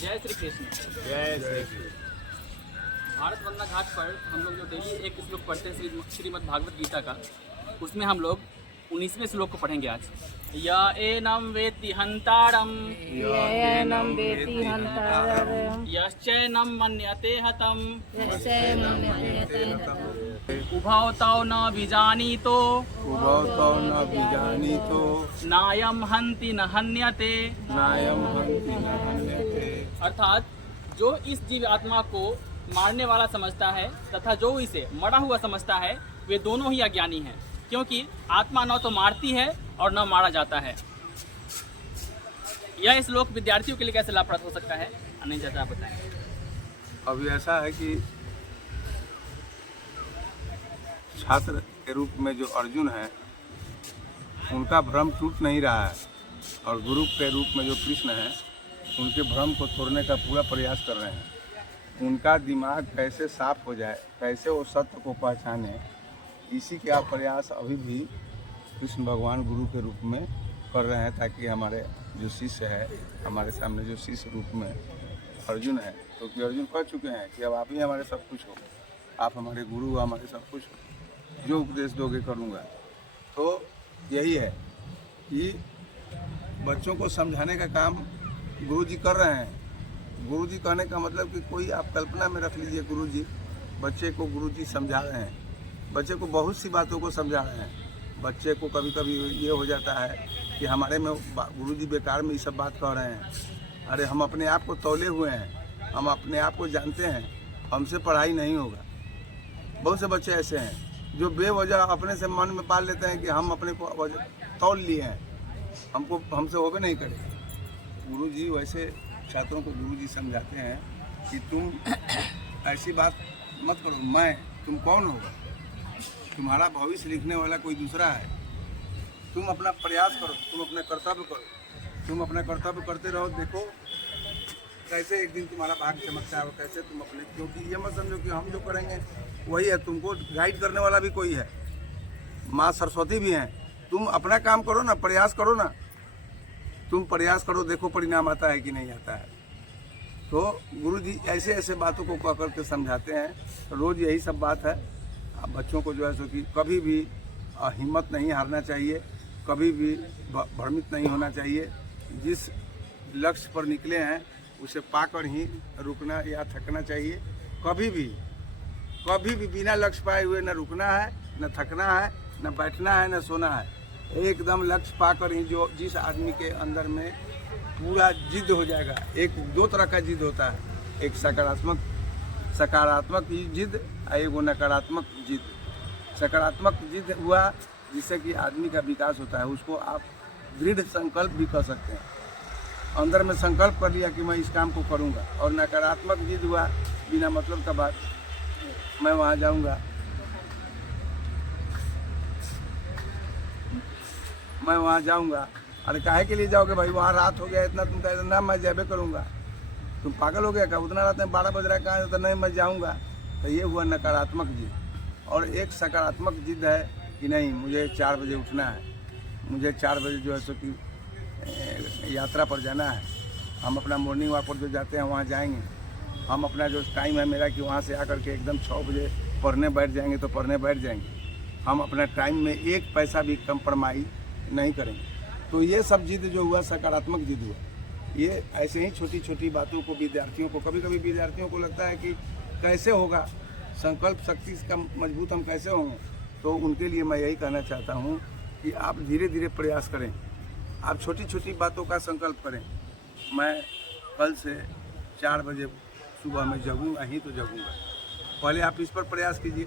जय श्री कृष्ण। जय श्री कृष्ण। भारत वंदना घाट पर हम लोग जो डेली एक श्लोक पढ़ते हैं श्रीमद् भागवत गीता का, उसमें हम लोग 19वें श्लोक को पढ़ेंगे आज। या एनं वेत्ति हन्तारं येनं वेत्ति हन्तारं यश्चैनं मन्यते हतं यश्चैनं मन्यते हतं उभौ तौ न विजानीतो उभौ तौ न विजानीतो नायं हन्ति न हन्यते। नायं हन्ति न हन्यते। अर्थात जो इस जीव आत्मा को मारने वाला समझता है तथा जो इसे मरा हुआ समझता है, वे दोनों ही अज्ञानी हैं, क्योंकि आत्मा न तो मारती है और न मारा जाता है। यह श्लोक विद्यार्थियों के लिए कैसे लाभप्रद हो सकता है, नहीं चाहता आप बताएं। अभी ऐसा है कि छात्र के रूप में जो अर्जुन है, उनका भ्रम टूट नहीं रहा है, और गुरु के रूप में जो कृष्ण है, उनके भ्रम को तोड़ने का पूरा प्रयास कर रहे हैं। उनका दिमाग कैसे साफ हो जाए, कैसे वो सत्य को पहचाने, इसी का प्रयास अभी भी कृष्ण भगवान गुरु के रूप में कर रहे हैं, ताकि हमारे जो शिष्य है, हमारे सामने जो शिष्य रूप में अर्जुन है, तो कि अर्जुन कह चुके हैं कि अब आप ही हमारे सब कुछ हो, आप हमारे गुरु हो, हमारे सब कुछ हो, जो उपदेश दोगे करूँगा। तो यही है कि बच्चों को समझाने का काम गुरु जी कर रहे हैं। गुरु जी कहने का मतलब कि कोई आप कल्पना में रख लीजिए, गुरु जी बच्चे को गुरु जी समझा रहे हैं, बच्चे को बहुत सी बातों को समझा रहे हैं। बच्चे को कभी कभी ये हो जाता है कि हमारे में गुरु जी बेकार में ये सब बात कह रहे हैं। अरे हम अपने आप को तौले हुए हैं, हम अपने आप को जानते हैं, हमसे पढ़ाई नहीं होगा। बहुत से बच्चे ऐसे हैं जो बेवजह अपने से मन में पाल लेते हैं कि हम अपने को तौल लिए हैं, हमसे होबे नहीं करेगा। गुरु जी वैसे छात्रों को गुरु जी समझाते हैं कि तुम ऐसी बात मत करो, तुम कौन होगा, तुम्हारा भविष्य लिखने वाला कोई दूसरा है। तुम अपना प्रयास करो, तुम अपना कर्तव्य करो, तुम अपना कर्तव्य करते रहो। देखो कैसे एक दिन तुम्हारा भाग्य चमकता है, कैसे तुम अपने, क्योंकि ये मत समझो कि हम जो करेंगे वही है, तुमको गाइड करने वाला भी कोई है, माँ सरस्वती भी हैं। तुम अपना काम करो ना, प्रयास करो ना, तुम प्रयास करो, देखो परिणाम आता है कि नहीं आता है। तो गुरुजी ऐसे ऐसे बातों को कह करके समझाते हैं। रोज़ यही सब बात है। बच्चों को जो है सो कि कभी भी हिम्मत नहीं हारना चाहिए, कभी भी भ्रमित नहीं होना चाहिए। जिस लक्ष्य पर निकले हैं उसे पाकर ही रुकना या थकना चाहिए। कभी भी बिना लक्ष्य पाए हुए न रुकना है, न थकना है, न बैठना है, न सोना है। एकदम लक्ष्य पाकर ही जिस आदमी के अंदर में पूरा जिद हो जाएगा। एक दो तरह का जिद होता है, एक सकारात्मक जिद और एक नकारात्मक जिद। सकारात्मक जिद हुआ जिससे कि आदमी का विकास होता है, उसको आप दृढ़ संकल्प भी कर सकते हैं। अंदर में संकल्प कर लिया कि मैं इस काम को करूँगा। और नकारात्मक जिद हुआ बिना मतलब का बात, मैं वहाँ जाऊँगा, मैं वहाँ जाऊँगा। अरे काहे के लिए जाओगे भाई, वहाँ रात हो गया इतना, तुम कहते ना मैं जाबे करूँगा। तुम पागल हो गया क्या, उतना रात में 12 बज रहा है, कहाँ तो नहीं मैं जाऊँगा। तो ये हुआ नकारात्मक जिद। और एक सकारात्मक जिद है कि नहीं मुझे 4 बजे उठना है, मुझे 4 बजे जो है सो कि यात्रा पर जाना है। हम अपना मॉर्निंग वॉक पर जो जाते हैं वहाँ जाएंगे। हम अपना जो टाइम है मेरा कि वहाँ से आकर के एकदम 6 बजे पढ़ने बैठ जाएंगे तो पढ़ने बैठ जाएंगे। हम अपना टाइम में एक पैसा भी कंप्रोमाइज नहीं करेंगे। तो ये सब जिद जो हुआ सकारात्मक जिद हुआ। ये ऐसे ही छोटी छोटी बातों को विद्यार्थियों को, कभी कभी विद्यार्थियों को लगता है कि कैसे होगा, संकल्प शक्ति का मजबूत हम कैसे होंगे। तो उनके लिए मैं यही कहना चाहता हूँ कि आप धीरे धीरे प्रयास करें, आप छोटी छोटी बातों का संकल्प करें। मैं कल से 4 बजे सुबह में जगूँगा ही तो जगूँगा। पहले आप इस पर प्रयास कीजिए।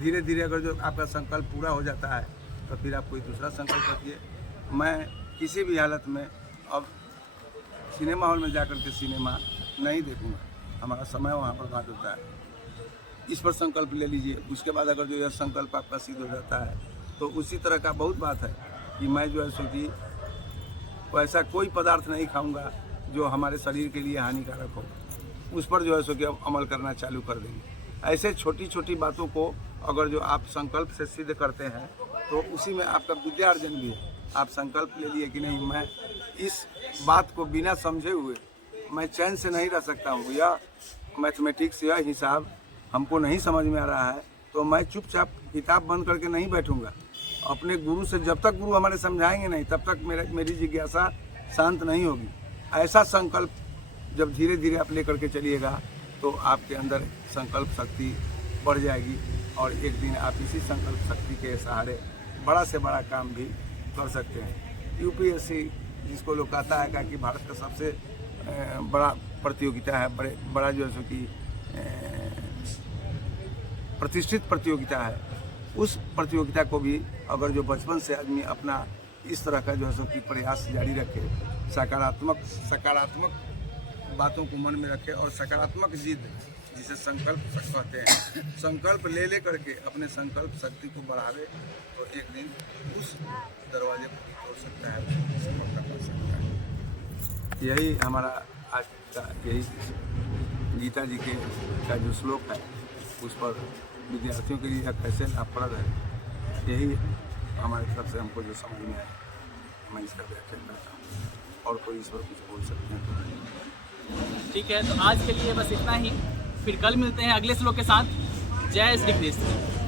धीरे धीरे अगर जो आपका संकल्प पूरा हो जाता है तो फिर आप कोई दूसरा संकल्प रखिए। मैं किसी भी हालत में अब सिनेमा हॉल में जाकर के सिनेमा नहीं देखूँगा, हमारा समय वहाँ बर्बाद होता है। इस पर संकल्प ले लीजिए। उसके बाद अगर जो यह संकल्प आपका सिद्ध हो जाता है तो उसी तरह का बहुत बात है कि मैं जो है सो कि वैसा कोई पदार्थ नहीं खाऊंगा जो हमारे शरीर के लिए हानिकारक हो, उस पर जो है सो कि अब अमल करना चालू कर देंगे। ऐसे छोटी छोटी बातों को अगर जो आप संकल्प से सिद्ध करते हैं तो उसी में आपका विद्यार्जन भी है। आप संकल्प ले लिए कि नहीं मैं इस बात को बिना समझे हुए मैं चैन से नहीं रह सकता हूँ। या मैथमेटिक्स या हिसाब हमको नहीं समझ में आ रहा है तो मैं चुपचाप किताब बंद करके नहीं बैठूंगा। अपने गुरु से जब तक गुरु हमारे समझाएंगे नहीं तब तक मेरी जिज्ञासा शांत नहीं होगी। ऐसा संकल्प जब धीरे धीरे आप लेकर के चलिएगा तो आपके अंदर संकल्प शक्ति बढ़ जाएगी और एक दिन आप इसी संकल्प शक्ति के सहारे बड़ा से बड़ा काम भी कर सकते हैं। यूपीएससी जिसको लोग कहता है कि भारत का सबसे बड़ा प्रतियोगिता है, बड़ा जो है कि प्रतिष्ठित प्रतियोगिता है, उस प्रतियोगिता को भी अगर जो बचपन से आदमी अपना इस तरह का जो है कि प्रयास जारी रखे, सकारात्मक बातों को मन में रखे और सकारात्मक जिद जिसे संकल्प कहते हैं, संकल्प ले करके अपने संकल्प शक्ति को बढ़ावे तो एक दिन उस दरवाजे को भी तोड़ सकता है, सफलता पा सकता है। यही हमारा आज का यही गीता जी के का जो श्लोक है उस पर विद्यार्थियों के लिए कैसे लाभप्रद है, यही हमारी तरफ से हमको जो समझ में आए मैं इसका व्याख्या करता हूँ। और कोई इस पर कुछ बोल सकते हैं तो ठीक है, तो आज के लिए बस इतना ही। फिर कल मिलते हैं अगले श्लोक के साथ। जय श्री कृष्ण।